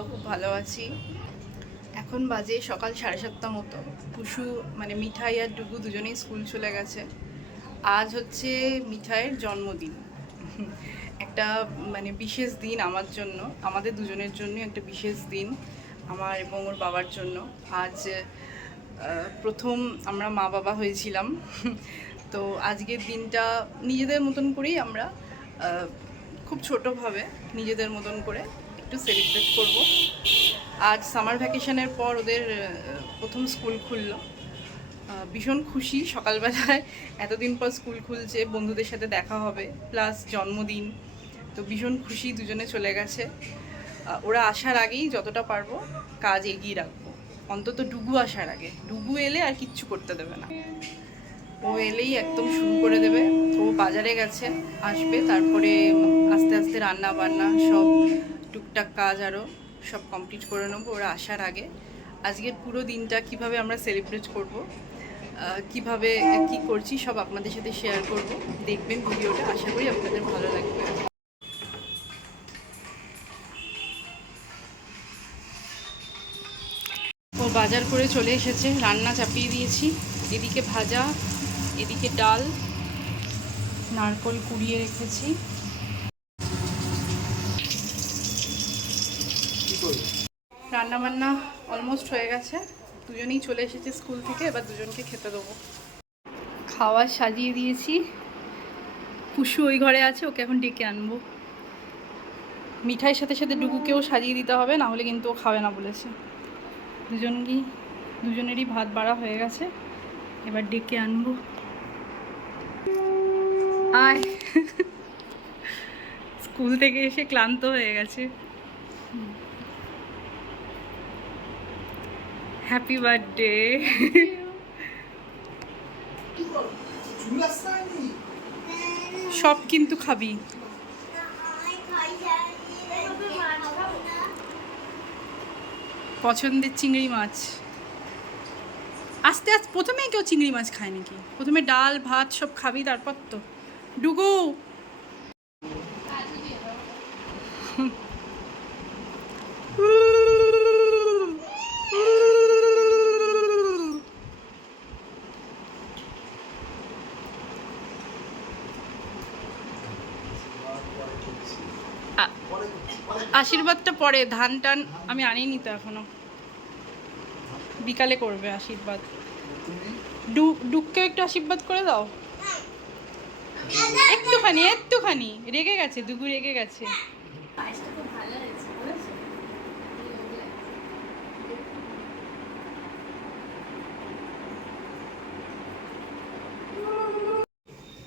আমরাও খুব ভালো আছি। এখন বাজে সকাল 7:30 মতো। কুশু মানে মিঠাই আর ডুগু দুজনেই স্কুল চলে গেছে। আজ হচ্ছে মিঠাইয়ের জন্মদিন। একটা মানে বিশেষ দিন আমার জন্য, আমাদের দুজনের জন্য একটা বিশেষ দিন, আমার এবং ওর বাবার জন্য। আজ প্রথম আমরা মা বাবা হয়েছিলাম। তো আজকের দিনটা নিজেদের মতন করেই আমরা খুব ছোটোভাবে নিজেদের মতন করে একটু সেলিব্রেট করব। আজ সামার ভ্যাকেশনের পর ওদের প্রথম স্কুল খুললো। ভীষণ খুশি, সকালবেলায় এতদিন পর স্কুল খুলছে, বন্ধুদের সাথে দেখা হবে, প্লাস জন্মদিন। তো ভীষণ খুশি, দুজনে চলে গেছে। ওরা আসার আগেই যতটা পারবো কাজ এগিয়ে রাখবো, অন্তত ডুগু আসার আগে। ডুগু এলে আর কিচ্ছু করতে দেবে না, ও এলেই একদম শুরু করে দেবে। ও বাজারে গেছে, আসবে, তারপরে আস্তে আস্তে রান্না বান্না সব টুকটাক কাজ আরও সব কমপ্লিট করে নেবো ওরা আসার আগে। আজকের পুরো দিনটা কিভাবে আমরা সেলিব্রেট করব, কিভাবে কি করছি সব আপনাদের সাথে শেয়ার করব। দেখবেন ভিডিওটা, আশা করি আপনাদের ভালো লাগবে। ও বাজার করে চলে এসেছে, রান্না চাপিয়ে দিয়েছি। এদিকে ভাজা, এদিকে ডাল, নারকোল কুড়িয়ে রেখেছি। রান্নাবান্না অলমোস্ট হয়ে গেছে, দুজনেই চলে এসেছে স্কুল থেকে, এবার দুজনকে খেতে দেবো। খাওয়া সাজিয়ে দিয়েছি, পুষু ওই ঘরে আছে, ওকে এখন ডেকে আনবো। মিঠাইয়ের সাথে সাথে ডুগুকেও সাজিয়ে দিতে হবে, না হলে কিন্তু ও খাবে না বলেছে। দুজনেরই ভাত বাড়া হয়ে গেছে, এবার ডেকে আনবো। আয়। স্কুল থেকে এসে ক্লান্ত হয়ে গেছে। Happy birthday. সব কিন্তু খাবি। পছন্দের চিংড়ি মাছ। আস্তে আস্তে, প্রথমেই কেউ চিংড়ি মাছ খায় নাকি? প্রথমে ডাল ভাত সব খাবি, তারপর তো। ডুগু আশীর্বাদটা পরে, ধান টান আমি আনিনি তো এখনো, বিকালে করবে আশীর্বাদ। ডুককেও একটু আশীর্বাদ করে দাও। একটুখানি একটুখানি, রেগে গেছে ডুগু, রেগে গেছে।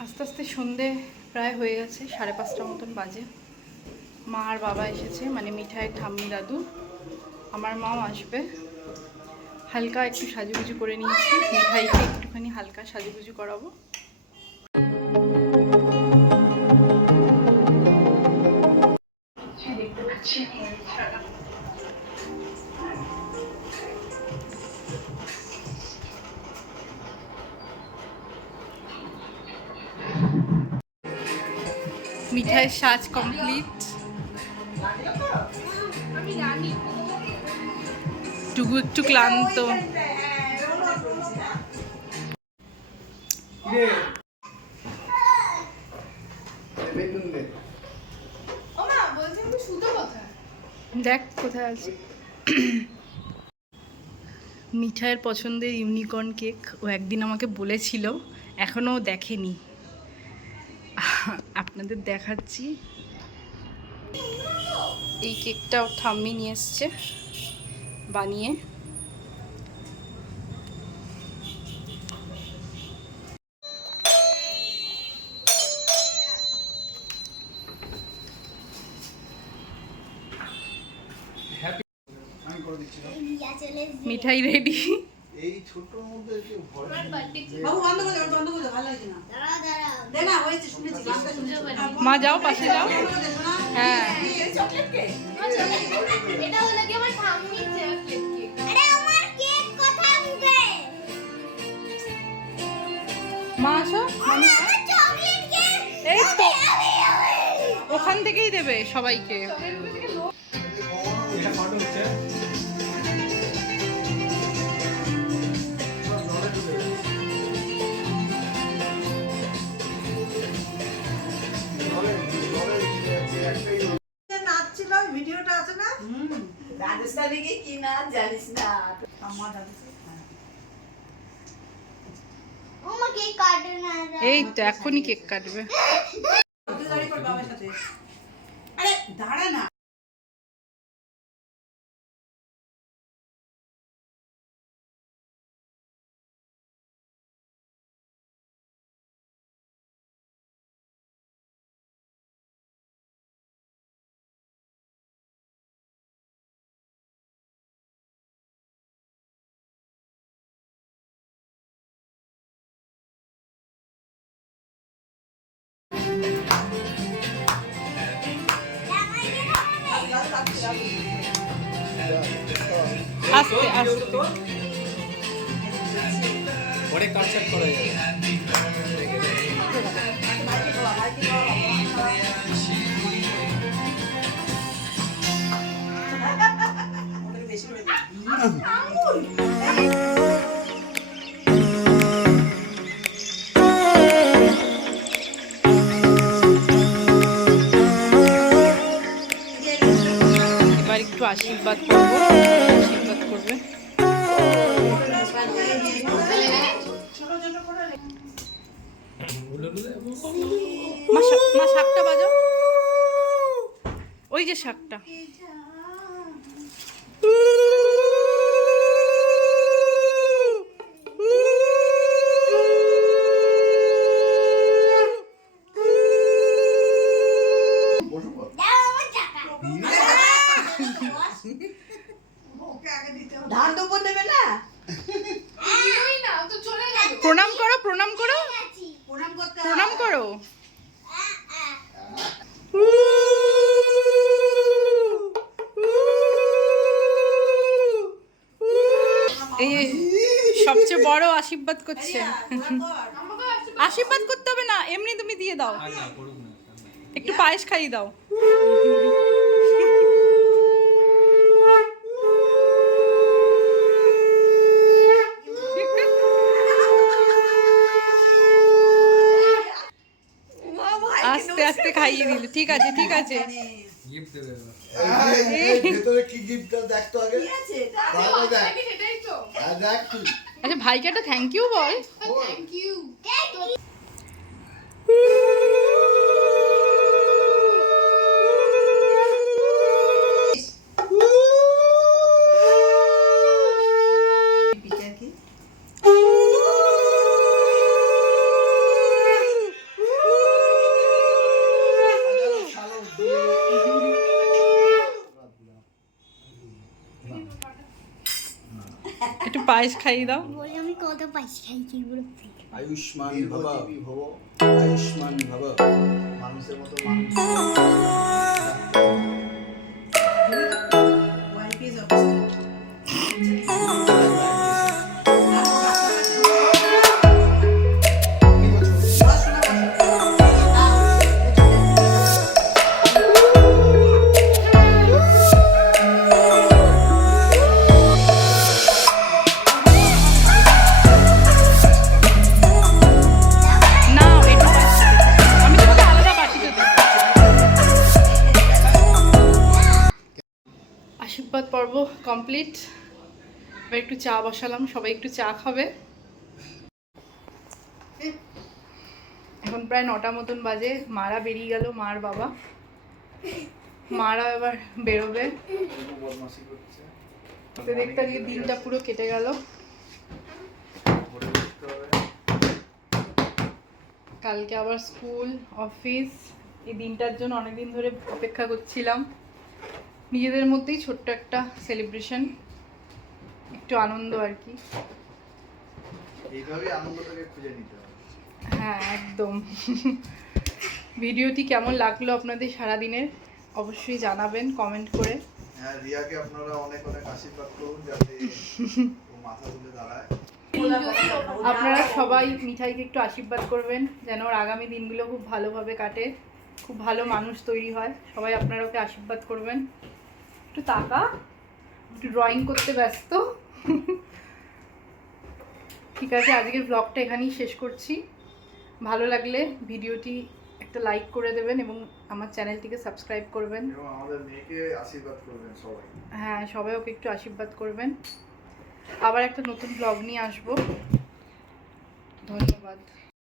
আস্তে আস্তে সন্ধে প্রায় হয়ে গেছে, 5:30 মতন বাজে। মা আর বাবা এসেছে, মানে মিঠাইয়ের ঠাম্মি দাদু, আমার মাও আসবে। হালকা একটু সাজুগুজু করে নিয়েছি, মিঠাইকে একটুখানি হালকা সাজুগুজু করাবো। দেখতে পাচ্ছি মিঠাইয়ের সাজ কমপ্লিট। টুকু একটু ক্লান্ত। দেখ কোথায় আছে। মিঠাইয়ের পছন্দের ইউনিকর্ন কেক, ও একদিন আমাকে বলেছিল, এখনও দেখেনি, আপনাদের দেখাচ্ছি। এই কেকটা ওর ঠাম্মি নিয়ে এসছে বানিয়ে। মিঠাই রেডি। এই ছোটর মধ্যে যে বাবু বন্ধ করে দাও, বন্ধ করে দাও, ভালো লাগে না। দাঁড়া দাঁড়া দে না, হয়েছে, শুনেছি, গানটা শুনেছি। মা যাও, পাশে যাও। হ্যাঁ, এই চকলেট কেক, এটা হলো কি আমার ঠাম্মির চকলেট কেক। আরে আমার কেক কোথায় মুখে? মা আসো, মামি চকলেট কেক এই তো ওখান থেকেই দেবে সবাইকে। ভিডিওটা আছে না? রাজস্থানে গিয়ে কি না জানিস না? এই তো এখনই কেক কাটবে। আরে দাঁড়া না। আস্তে আস্তে পরে কাটছাট করা যাবে। এবার একটু আশীর্বাদ করবো, আশীর্বাদ করবে। মা শাকটা বাজাও, ওই যে শাকটা। ধান দুপুর দেবে না? প্রণাম করো, প্রণাম করো, প্রণাম করতে প্রণাম করো। এই সবচেয়ে বড় আশীর্বাদ করছে। আশীর্বাদ করতে হবে না, এমনি তুমি দিয়ে দাও, একটু পায়েস খাইয়ে দাও। আস্তে আস্তে খাইয়ে দিল। ঠিক আছে, ঠিক আছে। গিফট দেবে এবার। ভেতরে কি গিফটটা দেখতো আগে। তাহলে দেখ। দেখ তুই। আচ্ছা ভাইকে একটা থ্যাংক ইউ বল। একটু পায়েস খাইয়ে দাও। বলি আমি কত পাইছি খাইছি বলে আয়ুষ্মান ভব আয়ুষ্মান ভব মানুষের মতো মানুষ। না একটু পায়েস খেতে দাও। আমি তোমাকে আলাদা বাটিতে দেব। আশীর্বাদ পর্ব কমপ্লিট। এবার একটু চা বসালাম, সবাই একটু চা খাবে। এখন প্রায় 9টা মতন বাজে। মারা বেরিয়ে গেল, মার বাবা। মারা এবার বেরোবে। তো দেখতে গিয়ে দিনটা পুরো কেটে গেল। কালকে আবার স্কুল, অফিস। এই দিনটার জন্য অনেকদিন ধরে অপেক্ষা করছিলাম। নিজেদের মধ্যেই ছোট্ট একটা সেলিব্রেশন, একটু আনন্দ আর কি। এইভাবেই আনন্দটাকে খুঁজে নিতে হবে। হ্যাঁ একদম। ভিডিওটি কেমন লাগলো আপনাদের সারাদিনের অবশ্যই জানাবেন কমেন্ট করে। হ্যাঁ, রিয়াকে আপনারা অনেক অনেক আশীর্বাদ করুন যাতে ও মাথা তুলে দাঁড়ায়। আপনারা সবাই মিঠাইকে একটু আশীর্বাদ করবেন যেন ওর আগামী দিনগুলো খুব ভালোভাবে কাটে, খুব ভালো মানুষ তৈরি হয়। সবাই আপনারা ওকে আশীর্বাদ করবেন। একটু তাকা, একটু ড্রয়িং করতে ব্যস্ত। ঠিক আছে, আজকের ব্লগটা এখানেই শেষ করছি। ভালো লাগলে ভিডিওটি একটা লাইক করে দেবেন এবং আমার চ্যানেলটিকে সাবস্ক্রাইব করবেন। এবং আমাদের মেয়েকে আশীর্বাদ করবেন সবাই। হ্যাঁ, সবাই ওকে একটু আশীর্বাদ করবেন। আবার একটা নতুন ব্লগ নিয়ে আসবো। ধন্যবাদ।